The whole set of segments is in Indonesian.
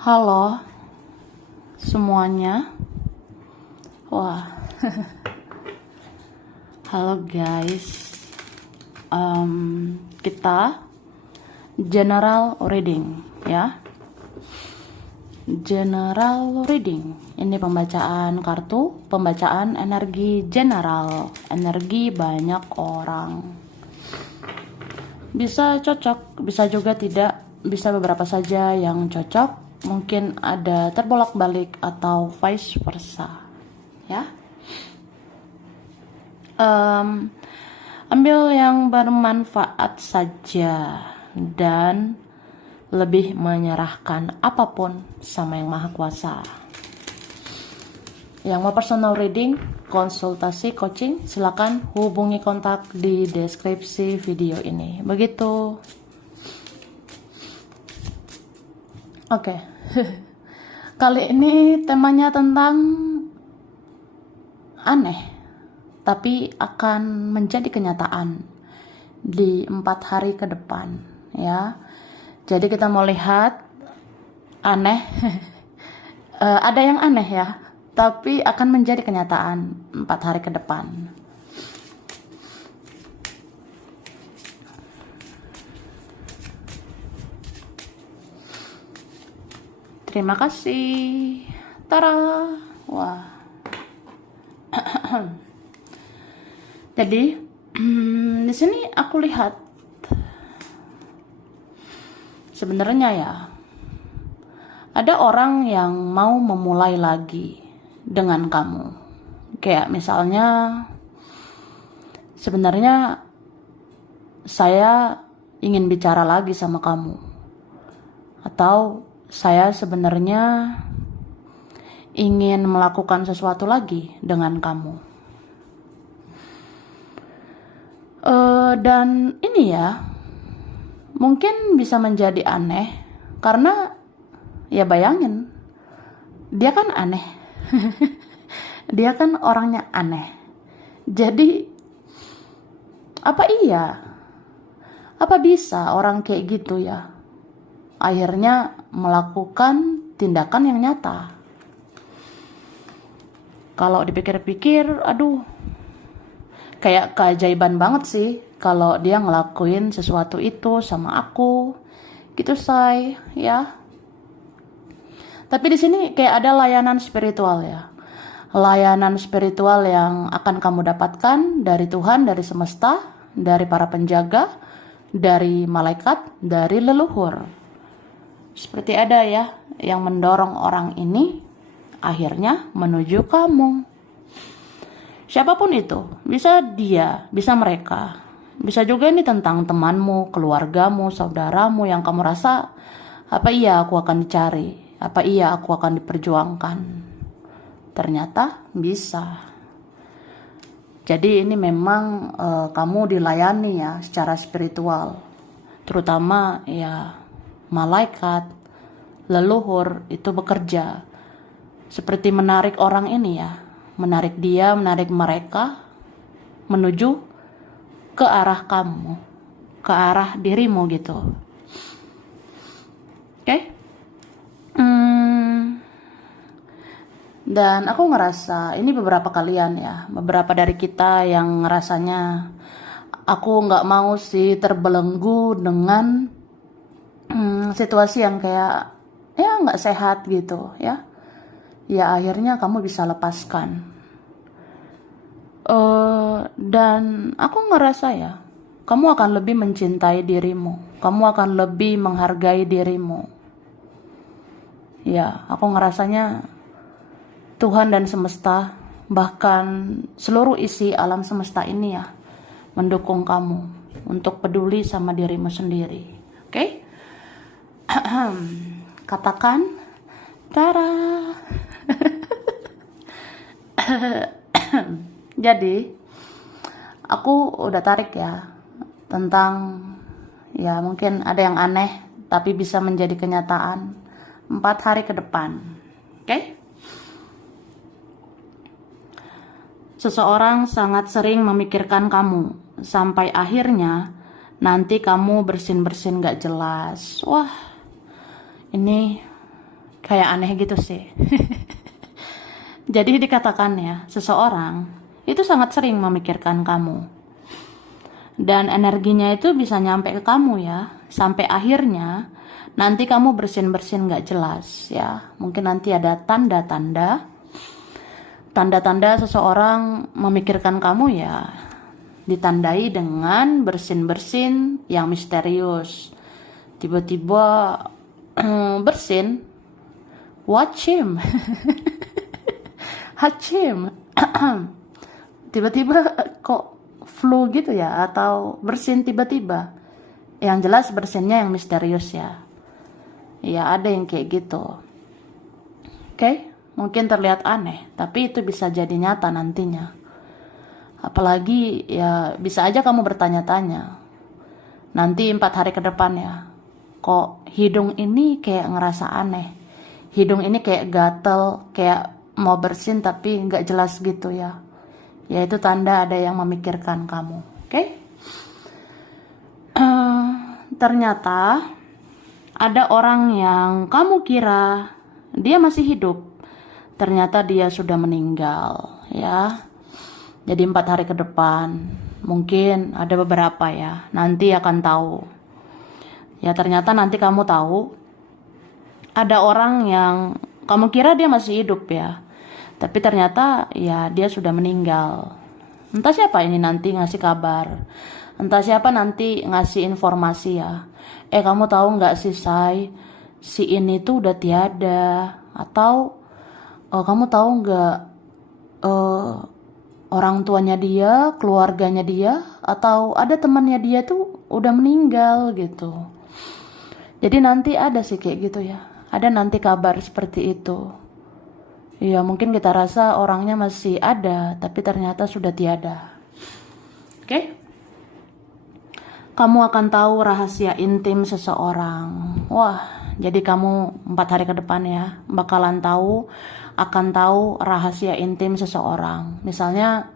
Halo semuanya. Wah, halo guys. Kita general reading ya. General reading. Ini pembacaan kartu, pembacaan energi general, energi banyak orang. Bisa cocok, bisa juga tidak, bisa beberapa saja yang cocok. Mungkin ada terbolak-balik atau vice versa, ya. Ambil yang bermanfaat saja dan lebih menyerahkan apapun sama Yang Maha Kuasa. Yang mau personal reading, konsultasi, coaching, silakan hubungi kontak di deskripsi video ini. Begitu. Oke. Kali ini temanya tentang aneh, tapi akan menjadi kenyataan di 4 hari ke depan, ya. Jadi kita mau lihat aneh, ada yang aneh ya, tapi akan menjadi kenyataan 4 hari ke depan. Terima kasih. Tara. Wah. Jadi di sini aku lihat sebenarnya ya ada orang yang mau memulai lagi dengan kamu. Kayak misalnya sebenarnya saya ingin bicara lagi sama kamu, atau saya sebenarnya ingin melakukan sesuatu lagi dengan kamu. Dan ini ya, mungkin bisa menjadi aneh karena ya bayangin, dia kan aneh. Dia kan orangnya aneh. Jadi apa iya? Apa bisa orang kayak gitu ya akhirnya melakukan tindakan yang nyata? Kalau dipikir-pikir, aduh, kayak keajaiban banget sih kalau dia ngelakuin sesuatu itu sama aku, gitu say, ya. Tapi di sini kayak ada layanan spiritual ya, layanan spiritual yang akan kamu dapatkan dari Tuhan, dari semesta, dari para penjaga, dari malaikat, dari leluhur. Seperti ada ya yang mendorong orang ini akhirnya menuju kamu. Siapapun itu, bisa dia, bisa mereka, bisa juga ini tentang temanmu, keluargamu, saudaramu yang kamu rasa, apa iya aku akan dicari, apa iya aku akan diperjuangkan. Ternyata bisa. Jadi ini memang kamu dilayani ya secara spiritual, terutama ya malaikat, leluhur itu bekerja seperti menarik orang ini ya, menarik dia, menarik mereka menuju ke arah kamu, ke arah dirimu gitu. Oke? Dan aku ngerasa ini beberapa kalian ya, beberapa dari kita yang ngerasanya aku nggak mau sih terbelenggu dengan situasi yang kayak ya nggak sehat gitu ya. Ya akhirnya kamu bisa lepaskan. Dan aku ngerasa ya, kamu akan lebih mencintai dirimu, kamu akan lebih menghargai dirimu. Ya, aku ngerasanya Tuhan dan semesta, bahkan seluruh isi alam semesta ini ya, mendukung kamu untuk peduli sama dirimu sendiri. Oke? Katakan, Tara. Jadi, aku udah tarik ya tentang ya mungkin ada yang aneh tapi bisa menjadi kenyataan 4 hari ke depan. Oke? Seseorang sangat sering memikirkan kamu sampai akhirnya nanti kamu bersin-bersin gak jelas. Wah, ini Kayak aneh gitu sih. Jadi dikatakan ya, seseorang itu sangat sering memikirkan kamu. Dan energinya itu bisa nyampe ke kamu ya. Sampai akhirnya nanti kamu bersin-bersin gak jelas ya. Mungkin nanti ada tanda-tanda seseorang memikirkan kamu ya. Ditandai dengan bersin-bersin yang misterius. Tiba-tiba bersin, watch him. Hachim. Tiba-tiba kok flu gitu ya, atau bersin tiba-tiba. Yang jelas bersinnya yang misterius ya. Ya ada yang kayak gitu. Oke, mungkin terlihat aneh, tapi itu bisa jadi nyata nantinya. Apalagi ya bisa aja kamu bertanya-tanya. Nanti 4 hari ke depan ya, kok hidung ini kayak ngerasa aneh. Hidung ini kayak gatel, kayak mau bersin tapi nggak jelas gitu ya. Ya itu tanda ada yang memikirkan kamu. Oke? Ternyata ada orang yang kamu kira dia masih hidup, ternyata dia sudah meninggal ya. Jadi 4 hari ke depan mungkin ada beberapa ya, nanti akan tahu ya. Ternyata nanti kamu tahu ada orang yang kamu kira dia masih hidup ya, tapi ternyata ya dia sudah meninggal. Entah siapa ini nanti ngasih kabar, entah siapa nanti ngasih informasi ya. Kamu tahu nggak sih Say, si ini tuh udah tiada. Atau kamu tahu nggak, orang tuanya dia, keluarganya dia, atau ada temannya dia tuh udah meninggal gitu. Jadi nanti ada sih kayak gitu ya, ada nanti kabar seperti itu. Ya mungkin kita rasa orangnya masih ada, tapi ternyata sudah tiada. Oke? Kamu akan tahu rahasia intim seseorang. Wah, jadi kamu 4 hari ke depan ya, bakalan akan tahu rahasia intim seseorang. Misalnya,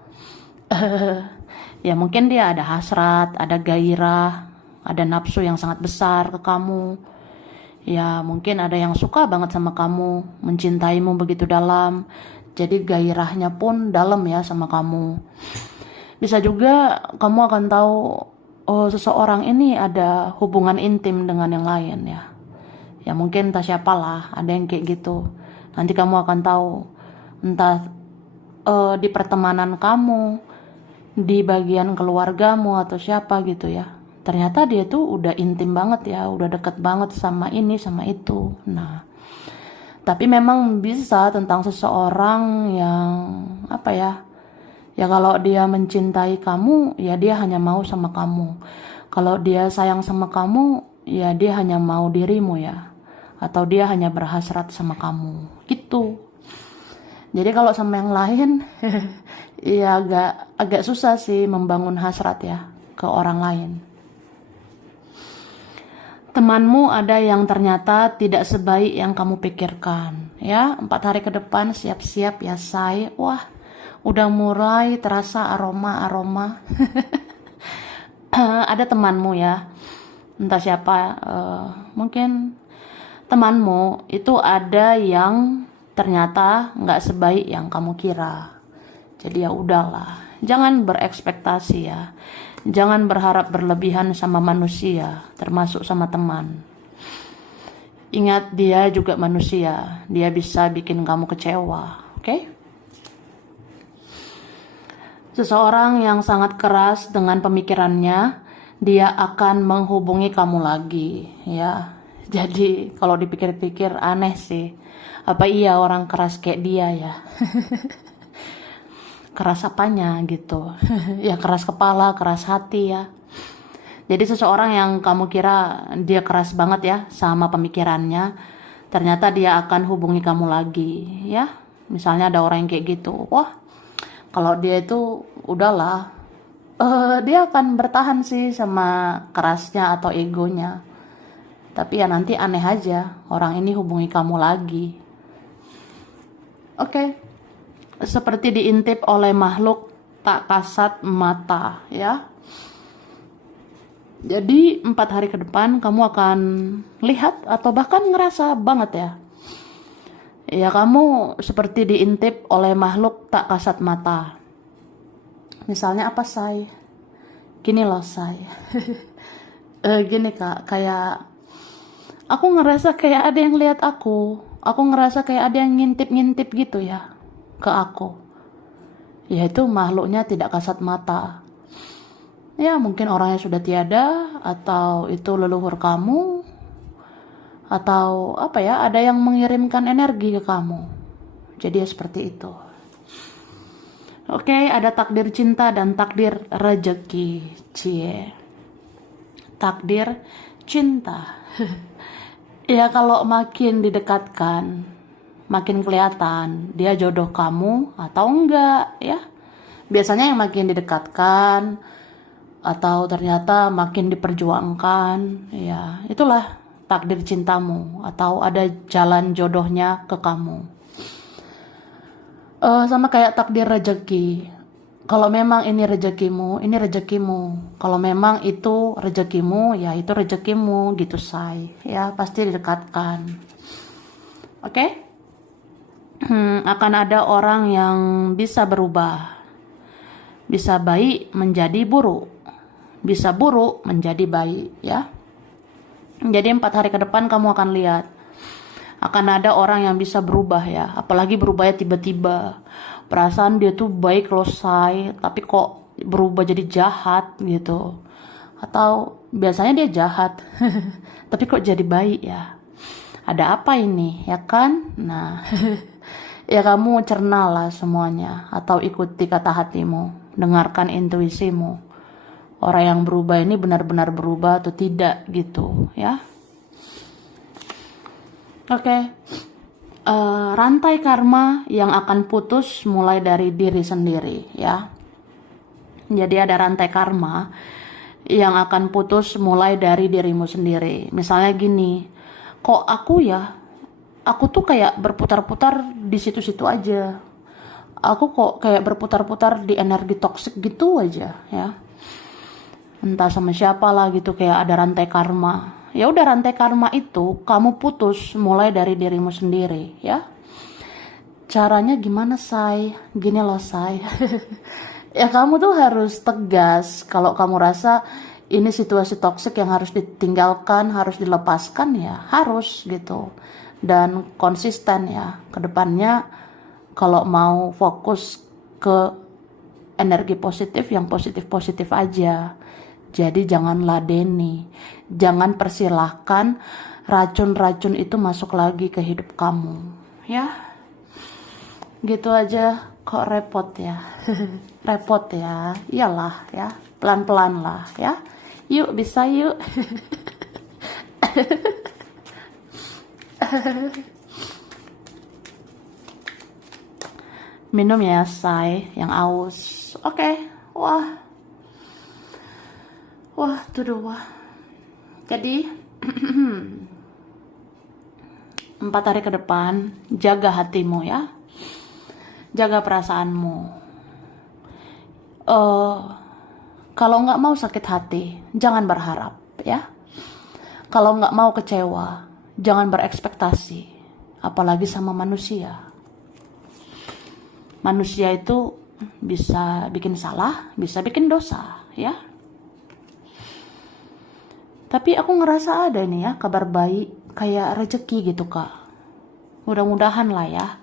ya mungkin dia ada hasrat, ada gairah, ada nafsu yang sangat besar ke kamu. Ya mungkin ada yang suka banget sama kamu, mencintaimu begitu dalam, jadi gairahnya pun dalam ya sama kamu. Bisa juga kamu akan tahu, oh seseorang ini ada hubungan intim dengan yang lain ya. Ya mungkin entah siapalah, ada yang kayak gitu. Nanti kamu akan tahu, entah di pertemanan kamu, di bagian keluargamu atau siapa gitu ya. Ternyata dia tuh udah intim banget ya, udah deket banget sama ini sama itu. Nah, tapi memang bisa tentang seseorang yang apa ya, ya kalau dia mencintai kamu, ya dia hanya mau sama kamu. Kalau dia sayang sama kamu, ya dia hanya mau dirimu ya. Atau dia hanya berhasrat sama kamu, gitu. Jadi kalau sama yang lain, ya agak susah sih membangun hasrat ya ke orang lain. Temanmu ada yang ternyata tidak sebaik yang kamu pikirkan ya. 4 hari ke depan siap-siap ya Say. Wah, udah mulai terasa aroma ada temanmu ya, entah siapa, mungkin temanmu itu ada yang ternyata nggak sebaik yang kamu kira. Jadi ya udahlah, jangan berekspektasi ya. Jangan berharap berlebihan sama manusia, termasuk sama teman. Ingat dia juga manusia, dia bisa bikin kamu kecewa, oke? Seseorang yang sangat keras dengan pemikirannya, dia akan menghubungi kamu lagi, ya. Jadi kalau dipikir-pikir aneh sih, apa iya orang keras kayak dia ya? Keras apanya gitu. Ya keras kepala, keras hati ya. Jadi seseorang yang kamu kira dia keras banget ya sama pemikirannya, ternyata dia akan hubungi kamu lagi ya. Misalnya ada orang yang kayak gitu, wah kalau dia itu udahlah, dia akan bertahan sih sama kerasnya atau egonya. Tapi ya nanti aneh aja, orang ini hubungi kamu lagi. Oke. Seperti diintip oleh makhluk tak kasat mata ya. Jadi 4 hari ke depan kamu akan lihat atau bahkan ngerasa banget ya, Ya kamu seperti diintip oleh makhluk tak kasat mata. Misalnya apa, Say? Gini loh, Say. Gini Kak, kayak aku ngerasa kayak ada yang lihat aku. Aku ngerasa kayak ada yang ngintip-ngintip gitu ya ke aku. Yaitu makhluknya tidak kasat mata. Ya mungkin orangnya sudah tiada, atau itu leluhur kamu, atau apa ya, ada yang mengirimkan energi ke kamu. Jadi ya seperti itu. Oke, ada takdir cinta dan takdir rejeki. Cie. Takdir cinta. Ya kalau makin didekatkan, makin kelihatan dia jodoh kamu atau enggak ya. Biasanya yang makin didekatkan atau ternyata makin diperjuangkan, ya itulah takdir cintamu atau ada jalan jodohnya ke kamu. Sama kayak takdir rezeki. Kalau memang ini rezekimu, ini rezekimu. Kalau memang itu rezekimu, ya itu rezekimu gitu, Say. Ya pasti didekatkan. Oke? Akan ada orang yang bisa berubah. Bisa baik menjadi buruk. Bisa buruk menjadi baik, ya. Jadi 4 hari ke depan kamu akan lihat. Akan ada orang yang bisa berubah ya. Apalagi berubahnya tiba-tiba. Perasaan dia tuh baik loh, Say, tapi kok berubah jadi jahat gitu. Atau biasanya dia jahat, tapi kok jadi baik ya. Ada apa ini, ya kan? Nah, ya kamu cernalah semuanya. Atau ikuti kata hatimu. Dengarkan intuisimu. Orang yang berubah ini benar-benar berubah atau tidak gitu ya. Oke. Rantai karma yang akan putus mulai dari diri sendiri ya. Jadi ada rantai karma yang akan putus mulai dari dirimu sendiri. Misalnya gini, kok aku tuh kayak berputar-putar di situ-situ aja. Aku kok kayak berputar-putar di energi toksik gitu aja ya. Entah sama siapa lah gitu, kayak ada rantai karma. Ya udah, rantai karma itu kamu putus mulai dari dirimu sendiri ya. Caranya gimana, Say? Gini loh, Say. Ya kamu tuh harus tegas. Kalau kamu rasa ini situasi toksik yang harus ditinggalkan, harus dilepaskan, ya harus gitu. Dan konsisten ya. Kedepannya kalau mau fokus ke energi positif, yang positif-positif aja. Jadi jangan ladeni, jangan persilahkan racun-racun itu masuk lagi ke hidup kamu, ya. Gitu aja kok repot ya. Repot ya, iyalah ya, pelan-pelan lah ya. Yuk bisa yuk. Minum ya, Say, yang aus. Oke. Wah, wah. Jadi 4 hari ke depan jaga hatimu ya, jaga perasaanmu. Kalau nggak mau sakit hati, jangan berharap ya. Kalau nggak mau kecewa, jangan berekspektasi, apalagi sama manusia. Manusia itu bisa bikin salah, bisa bikin dosa ya. Tapi aku ngerasa ada nih ya kabar baik, kayak rezeki gitu Kak. Mudah-mudahan lah ya.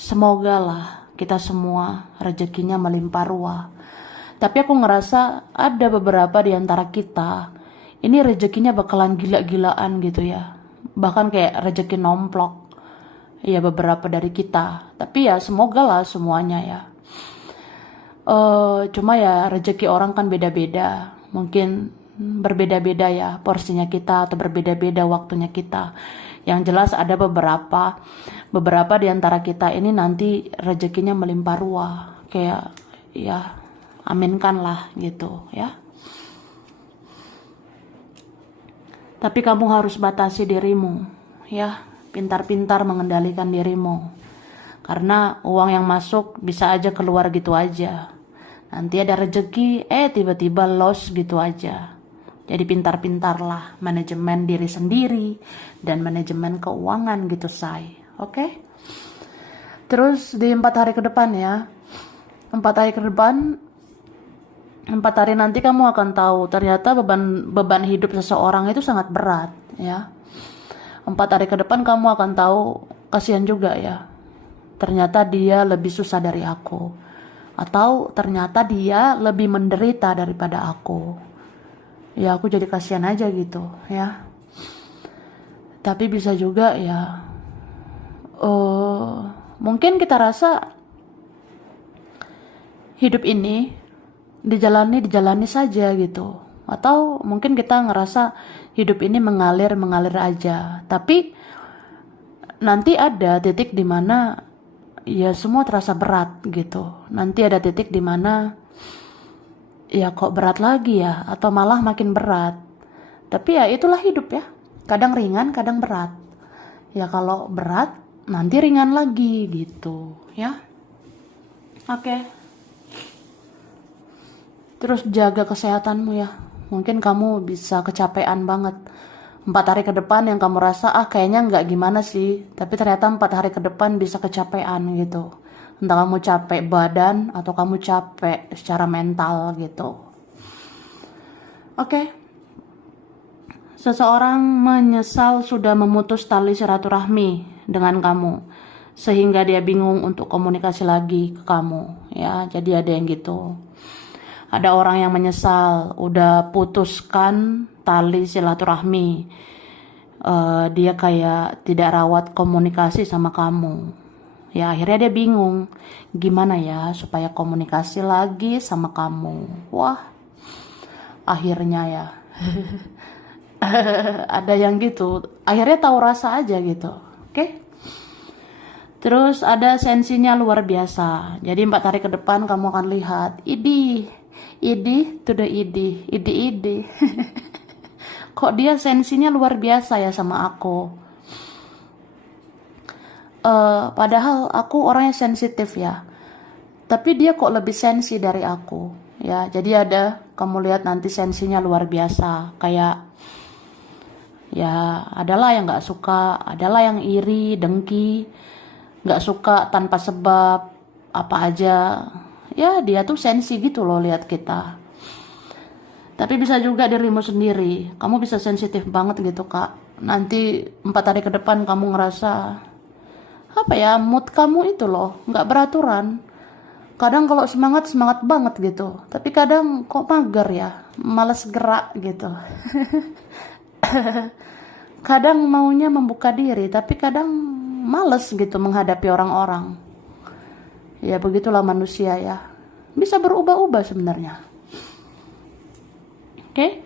Semoga lah kita semua rezekinya melimpah ruah. Tapi aku ngerasa ada beberapa di antara kita, ini rezekinya bakalan gila-gilaan gitu ya. Bahkan kayak rezeki nomplok. Ya beberapa dari kita. Tapi ya semoga lah semuanya ya. Cuma ya rezeki orang kan beda-beda. Mungkin berbeda-beda ya porsinya kita, atau berbeda-beda waktunya kita. Yang jelas ada beberapa di antara kita ini nanti rezekinya melimpah ruah, kayak ya aminkan lah gitu ya. Tapi kamu harus batasi dirimu ya, pintar-pintar mengendalikan dirimu, karena uang yang masuk bisa aja keluar gitu aja. Nanti ada rezeki tiba-tiba loss gitu aja. Jadi pintar-pintarlah manajemen diri sendiri dan manajemen keuangan gitu, Say. Oke? Terus di 4 hari ke depan ya, 4 hari ke depan, 4 hari nanti kamu akan tahu ternyata beban hidup seseorang itu sangat berat ya. 4 hari ke depan kamu akan tahu, kasihan juga ya. Ternyata dia lebih susah dari aku. Atau ternyata dia lebih menderita daripada aku. Ya aku jadi kasihan aja gitu ya. Tapi bisa juga ya, mungkin kita rasa hidup ini dijalani saja gitu. Atau mungkin kita ngerasa hidup ini mengalir aja. Tapi nanti ada titik dimana ya semua terasa berat gitu. Nanti ada titik dimana ya kok berat lagi ya, atau malah makin berat. Tapi ya itulah hidup ya. Kadang ringan, kadang berat. Ya kalau berat, nanti ringan lagi gitu ya. Oke. Terus jaga kesehatanmu ya. Mungkin kamu bisa kecapean banget. 4 hari ke depan yang kamu rasa kayaknya nggak gimana sih, tapi ternyata 4 hari ke depan bisa kecapean gitu. Entah kamu capek badan atau kamu capek secara mental gitu. Oke. Seseorang menyesal sudah memutus tali silaturahmi dengan kamu, sehingga dia bingung untuk komunikasi lagi ke kamu ya. Jadi ada yang gitu. Ada orang yang menyesal udah putuskan tali silaturahmi. Dia kayak tidak rawat komunikasi sama kamu. Ya akhirnya dia bingung gimana ya supaya komunikasi lagi sama kamu. Wah, akhirnya ya ada yang gitu. Akhirnya tahu rasa aja gitu. Oke? Terus ada sensinya luar biasa. Jadi 4 hari ke depan kamu akan lihat, idi to the idi. Kok dia sensinya luar biasa ya sama aku. Padahal aku orangnya sensitif ya. Tapi dia kok lebih sensi dari aku ya. Jadi ada, kamu lihat nanti sensinya luar biasa. Kayak ya adalah yang nggak suka, adalah yang iri, dengki, nggak suka tanpa sebab apa aja. Ya dia tuh sensi gitu loh lihat kita. Tapi bisa juga dirimu sendiri, kamu bisa sensitif banget gitu kak. Nanti 4 hari ke depan kamu ngerasa apa ya, mood kamu itu loh nggak beraturan. Kadang kalau semangat banget gitu, tapi kadang kok mager ya, males gerak gitu. Kadang maunya membuka diri, tapi kadang males gitu menghadapi orang-orang. Ya begitulah manusia ya, bisa berubah-ubah sebenarnya. Oke?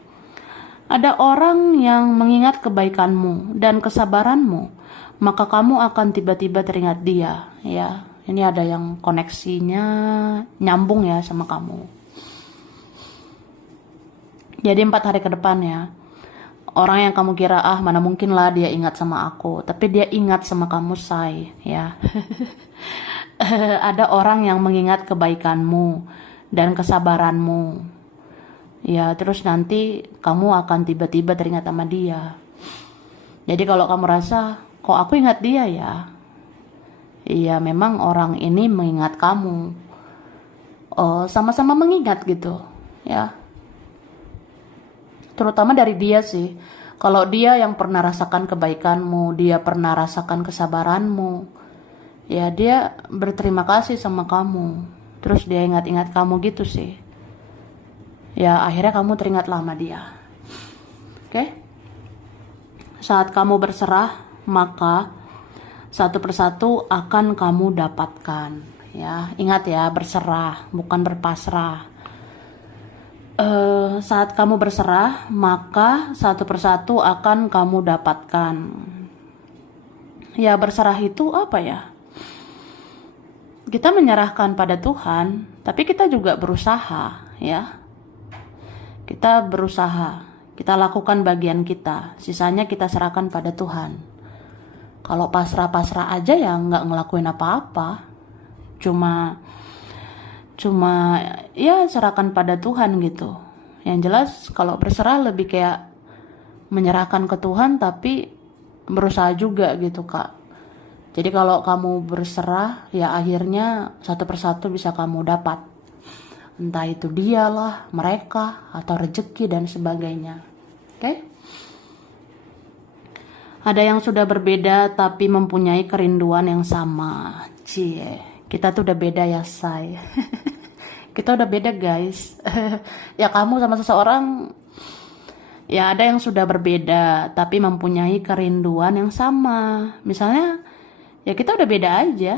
Ada orang yang mengingat kebaikanmu dan kesabaranmu, maka kamu akan tiba-tiba teringat dia ya. Ini ada yang koneksinya nyambung ya sama kamu. Jadi 4 hari ke depan ya, orang yang kamu kira mana mungkin lah dia ingat sama aku, tapi dia ingat sama kamu say ya. Ada orang yang mengingat kebaikanmu dan kesabaranmu ya, terus nanti kamu akan tiba-tiba teringat sama dia. Jadi kalau kamu rasa kok aku ingat dia ya, iya memang orang ini mengingat kamu. Sama-sama mengingat gitu ya. Terutama dari dia sih. Kalau dia yang pernah rasakan kebaikanmu, dia pernah rasakan kesabaranmu, ya dia berterima kasih sama kamu. Terus dia ingat-ingat kamu gitu sih. Ya akhirnya kamu teringat lama dia. Oke? Saat kamu berserah, maka satu persatu akan kamu dapatkan. Ya, ingat ya, berserah, bukan berpasrah. Saat kamu berserah, maka satu persatu akan kamu dapatkan. Ya, berserah itu apa ya? Kita menyerahkan pada Tuhan, tapi kita juga berusaha, ya. Kita berusaha, kita lakukan bagian kita, sisanya kita serahkan pada Tuhan. Kalau pasrah-pasrah aja ya nggak ngelakuin apa-apa, cuma ya serahkan pada Tuhan gitu. Yang jelas kalau berserah lebih kayak menyerahkan ke Tuhan, tapi berusaha juga gitu kak. Jadi kalau kamu berserah, ya akhirnya satu persatu bisa kamu dapat. Entah itu dialah, mereka, atau rezeki dan sebagainya. Oke? Ada yang sudah berbeda tapi mempunyai kerinduan yang sama. Cie, kita tuh udah beda ya, say. Kita udah beda, guys. Ya kamu sama seseorang, ya ada yang sudah berbeda tapi mempunyai kerinduan yang sama. Misalnya, ya kita udah beda aja.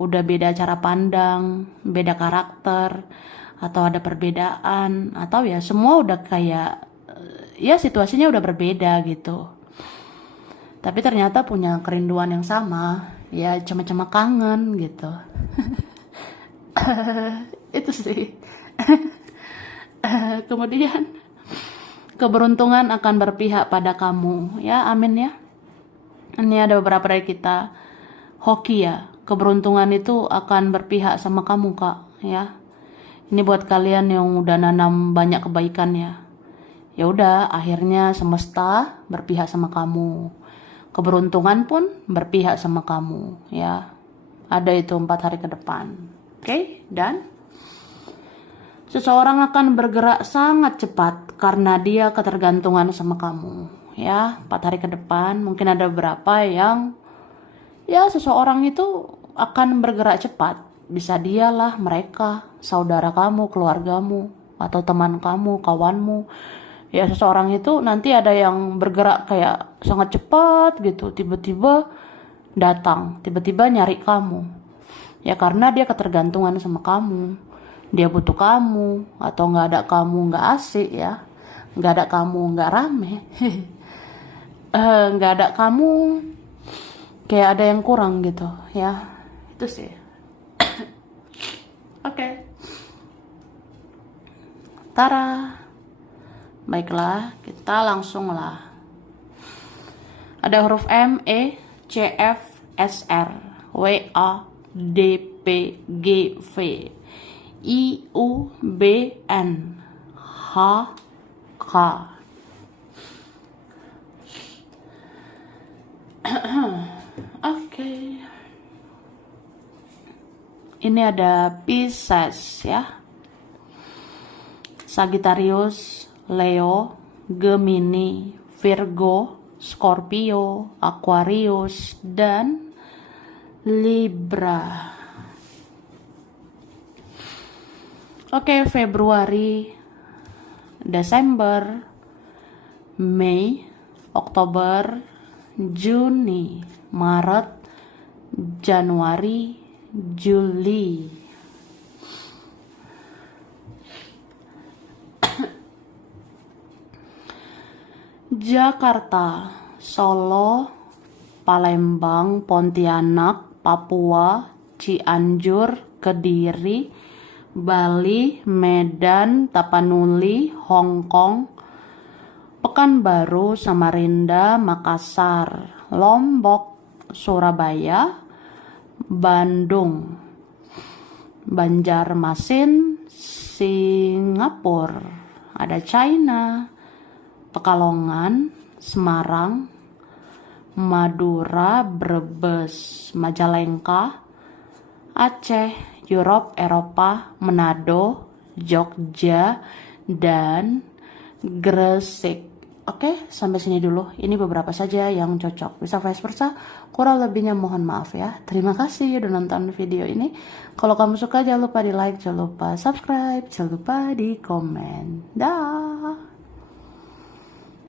Udah beda cara pandang, beda karakter, atau ada perbedaan, atau ya semua udah kayak, ya situasinya udah berbeda gitu. Tapi ternyata punya kerinduan yang sama, ya cuma-cuma kangen gitu. Itu sih. Kemudian keberuntungan akan berpihak pada kamu, ya amin ya. Ini ada beberapa dari kita hoki ya, keberuntungan itu akan berpihak sama kamu kak, ya. Ini buat kalian yang udah nanam banyak kebaikan ya. Ya udah, akhirnya semesta berpihak sama kamu. Keberuntungan pun berpihak sama kamu, ya. Ada itu 4 hari ke depan. Oke, dan seseorang akan bergerak sangat cepat karena dia ketergantungan sama kamu, ya. 4 hari ke depan mungkin ada beberapa yang, ya seseorang itu akan bergerak cepat. Bisa dialah, mereka, saudara kamu, keluargamu, atau teman kamu, kawanmu. Ya seseorang itu nanti ada yang bergerak kayak sangat cepat gitu, tiba-tiba datang, tiba-tiba nyari kamu. Ya karena dia ketergantungan sama kamu. Dia butuh kamu, atau nggak ada kamu nggak asik ya. Nggak ada kamu nggak rame. Nggak ada kamu kayak ada yang kurang gitu ya. Itu sih. Oke. Tara. Baiklah, kita langsung lah. Ada huruf M, E, C, F, S, R, W, A, D, P, G, V, I, U, B, N, H, K. Oke. Ini ada Pisces ya. Sagittarius, Leo, Gemini, Virgo, Scorpio, Aquarius, dan Libra. Oke, Februari, Desember, Mei, Oktober, Juni, Maret, Januari, Juli. Jakarta, Solo, Palembang, Pontianak, Papua, Cianjur, Kediri, Bali, Medan, Tapanuli, Hong Kong, Pekanbaru, Samarinda, Makassar, Lombok, Surabaya, Bandung, Banjarmasin, Singapura, ada China, Pekalongan, Semarang, Madura, Brebes, Majalengka, Aceh, Europe, Eropa, Manado, Jogja, dan Gresik. Oke, sampai sini dulu. Ini beberapa saja yang cocok. Bisa vice versa, kurang lebihnya mohon maaf ya. Terima kasih udah nonton video ini. Kalau kamu suka jangan lupa di like, jangan lupa subscribe, jangan lupa di komen. Dah.